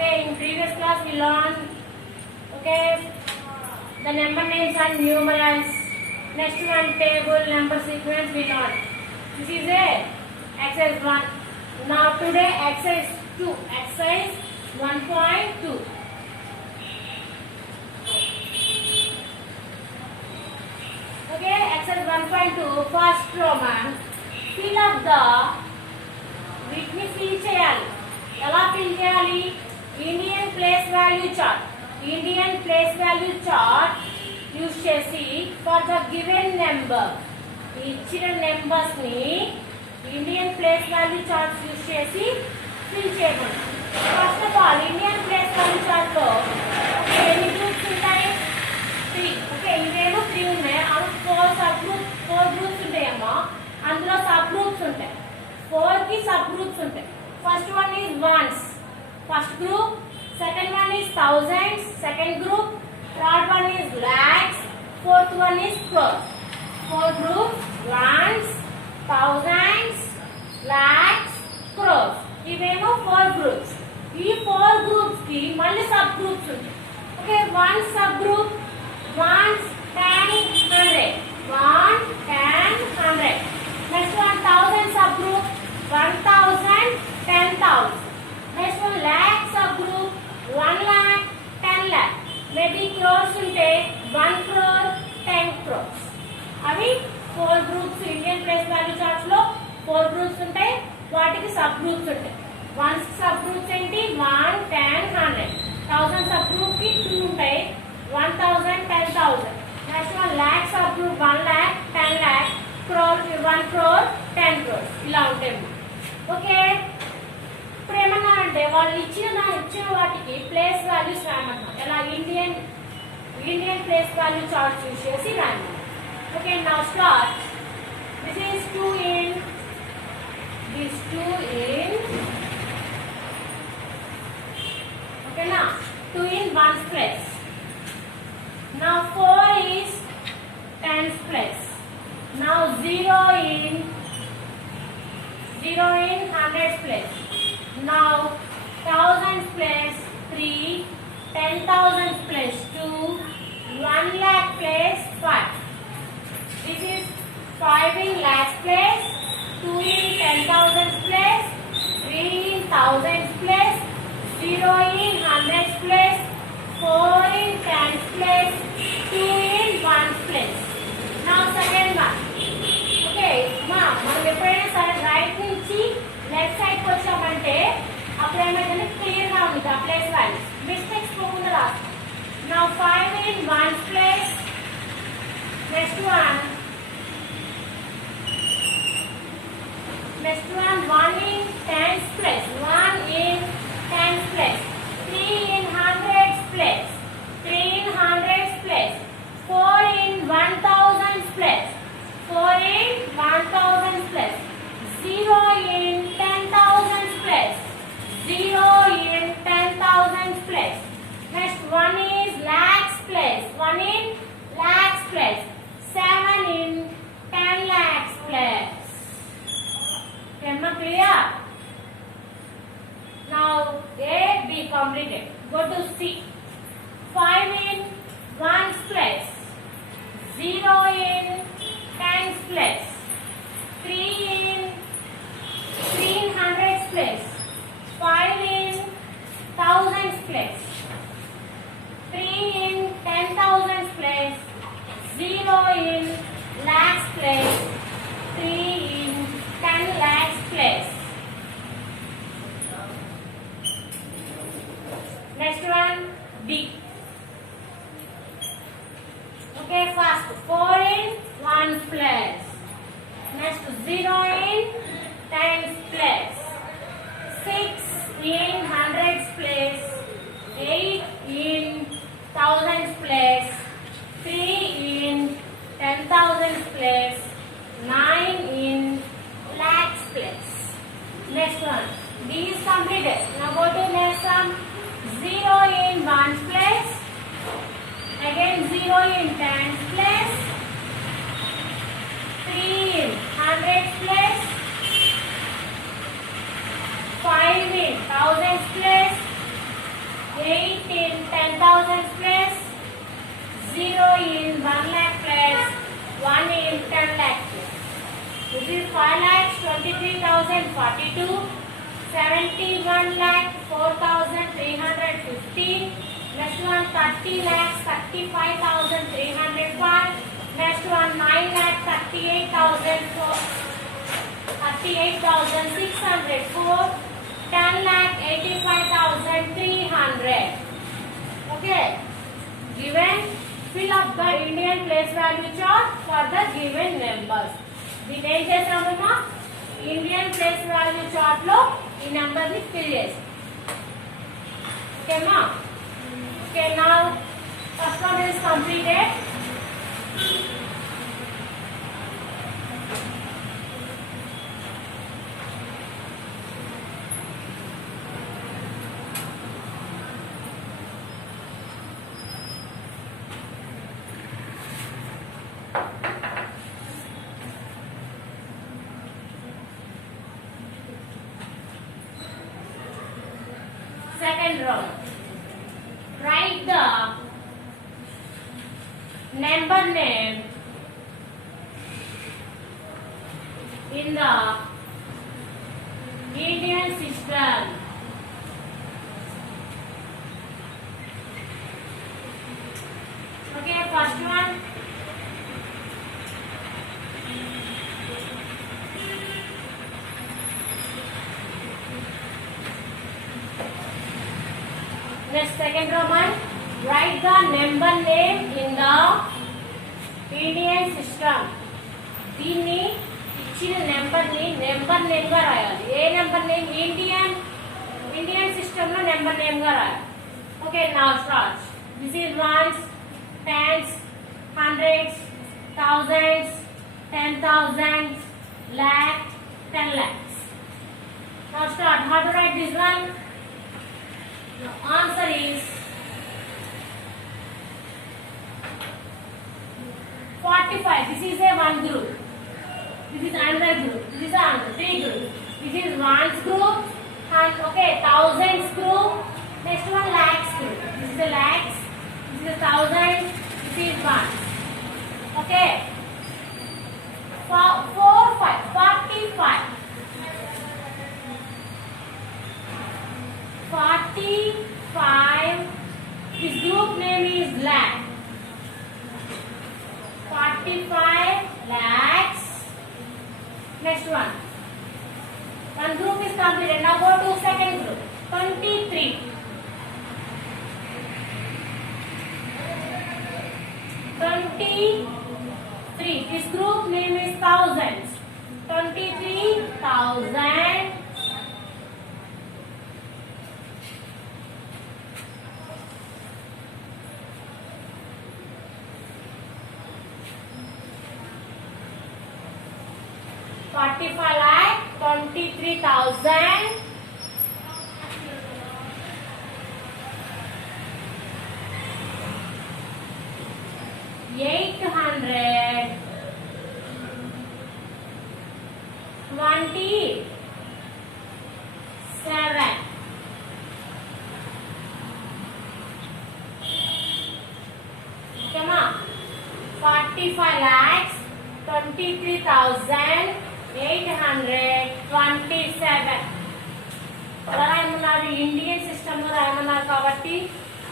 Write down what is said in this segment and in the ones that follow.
Okay, in previous class we learned, okay, the number names and numerals. Next one, table number sequence we learned. This is a exercise 1. Now today exercise 2, exercise 1.2. Okay, exercise 1.2, first Roman, fill up the, వీటిని ఫిల్ చేయాలి. ఎలా ఫిల్ చేయాలి? Indian place value chart. Indian place value chart use చేసి for the given number, ఇచ్చిన నెంబర్స్ ని Indian place value chart use చేసి ఫిల్ చేయమని. First of all Indian place value chart లో ఎన్ని గ్రూప్స్ ఉంటాయి? 3. ఓకే, ఇవేమో 3 ఉన్నాయి. అవి 4 గ్రూప్స్ ఉంటాయమ్మా. అందులో సబ్ గ్రూప్స్ ఉంటాయి. 4 की सब ग्रुप्स ఉంటాయి. First one is once, first group. Second one is thousands, second group. Third one is lakhs, fourth one is crores. 4 groups, once, thousands, lakhs, క్రోర్స్. ఇవేమో 4 గ్రూప్స్. ఈ 4 గ్రూప్స్ కి మళ్ళీ సబ్ గ్రూప్స్ ఉంటాయి. Okay, one sub group once 10, 100. 1, 10, 100. Next one thousand sub group 1000, 10,000. Next one lakh sub group 1 lakh, 10 lakh. Maybe crores ఉంటే 1 crore, 10 crores. అవి 4 groups. Indian place value charts లో 4 గ్రూప్స్ ఉంటాయి. వాటికి సబ్ గ్రూప్స్ ఉంటాయి. వన్స్ సబ్ గ్రూప్స్ ఏంటి? 1, 10, 100. 1000 సబ్ గ్రూప్ కి 2 ఉంటాయి. 1000, 10,000. Next one lakh sub group 1 lakh, 10 lakh. క్రోర్ 1 crore, 10 crores. ఇలా ఉంటాయి. ఓకే, ఇప్పుడు ఏమన్నా అంటే వాళ్ళు ఇచ్చిన వాటికి ప్లేస్ వాల్యూస్ రాయమన్నా. ఎలా? Indian place value chart use చేసి రాయమన్నా. Okay, now start. This is 2 in, this 2 in. ఓకేనా? 2 in 1's place. Now 4 is 10's place. Now 0 in 100's place. Now 1000's place 3, 10,000's place 2, 1 lakh place 5. This is 5 in lakhs place, 2 in 10,000's place, 3 in 1000's place, 0 in 100's place, 4 in 10's place, 2 in 1's place. Now second one. Okay, మనం ఎప్పుడైనా సరే రైట్ నుంచి left side కి వచ్చామంటే అప్పుడు ఏమైందంటే క్లియర్ గా ఉంది ఆ ప్లేస్ వాల్యూస్. మిస్టేక్స్ పోకుండా రాస్తాం. నౌ 5 in 1's place. Next one 1 in 10's place. 1 in 10's place. 3 in 100's place. 3 in 100's place. 4 in 1000's place. 4 in 1000's place. 0 in 10,000's place. 0 in 10,000's place. Next one is lakhs place. 1 in lakhs place. 7 in 10 lakhs place. Am I clear? Now A, B completed. Go to C. 5 in 1's place. 0 in 10's place. 3 in 100's place. 5 in 1000's place. 3 in 10,000's place. 0 in lakhs place. 3 in 10 lakhs place. Next one, D. Okay, first 4 in 1's place. Next 0 in 10's place. 6 in 100's place. 8 in 1000's place. 3 in 10,000's place. 9 in lakhs place. Next one, D is completed. Now go to next sum. 0 in 1's place. Again 0 in 10's place. 3 in 100's place. 5 in 1000's place. This is 5,23,042. 71,04,315. Next one 30,35,305. Next one 9,38,604. 10,85,300. Okay. Given, fill up the Indian place value chart for the given numbers. దీన్ని ఏం చేసామమ్మా, Indian place value chart లో ఈ number ని fill చేసాం. ఓకేమా? Okay, now first one is completed. Second row. Write the number name in the Indian system. Okay, first one. Next, second Roman, write the number name in the Indian system. దీన్ని ఇచ్చిన నెంబర్ ని number name గా రాయాలి. ఏ number name? Indian system లో number name గా రాయాలి. Okay, now start. This is ones, tens, hundreds, thousands, 10,000, lakh, 10 lakhs. Now start. How to write this one? The answer is 45. This is a one group. This is another group. This is another three groups. This is ones group and okay, thousands group. Next one lakhs group. This is a lakhs. This is a thousand. This is one. Okay. 45. 45. This group name is lakh. 45 lakhs. Next one. One group is completed. Now go to second group. 23. 23. This group name is thousands. 23,000. lakh, 23,000. 827. Come on. 45 lakhs, 23,827. అలా రాయమన్నారు, Indian system లో రాయమన్నారు కాబట్టి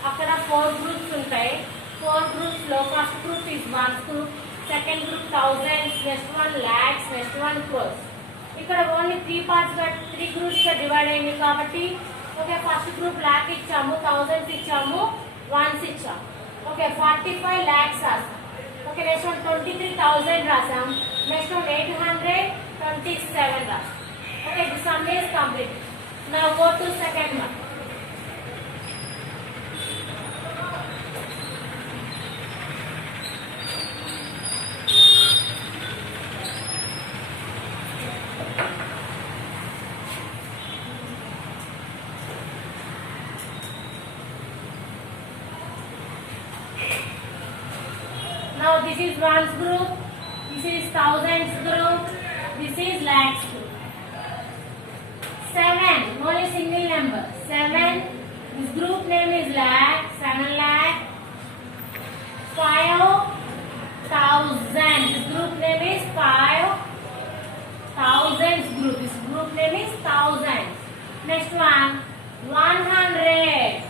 అక్కడ 4 గ్రూప్స్ ఉంటాయి. 4 గ్రూప్స్ లో first group is once group, second group thousands, next one lakhs, next one crores. ఇక్కడ ఓన్లీ 3 పార్ట్స్ గా 3 గ్రూప్స్ గా డివైడ్ అయింది కాబట్టి ఓకే, ఫస్ట్ గ్రూప్ లాక్ ఇచ్చాము, థౌజండ్స్ ఇచ్చాము, వన్స్ ఇచ్చాము. ఓకే, 45 lakhs రాసాం. ఓకే, నెక్స్ట్ వన్ 23,000 రాసాం. నెక్స్ట్ వన్ 827 రాసాం. Okay, the some is complete. Now go to second one. Now this is ones group, this is thousands group, this is lakhs group. 7, only single number. 7, this group name is lakh, 7 lakh. 5,000, this group name is 5,000. one 100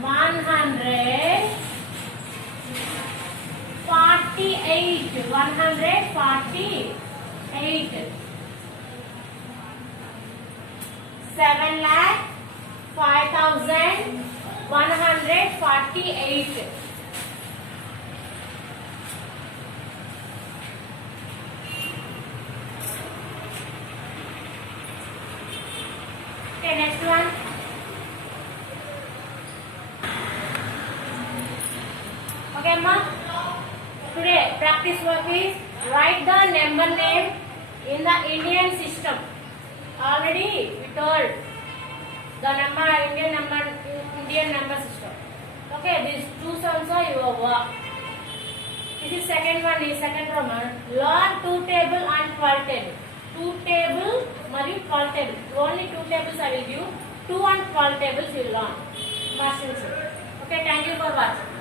148 148 7,05,148. Okay, next one. Okay, ma. Today practice work is write the number name in the Indian system. Already we told the number Indian number system. Okay, these two sums are your work. This is second one is second Roman. Learn 2 table and 12 table. 2 table మరియు 12 table. Only 2 tables I will give. 2 and 12 tables you will learn. Okay, thank you for watching.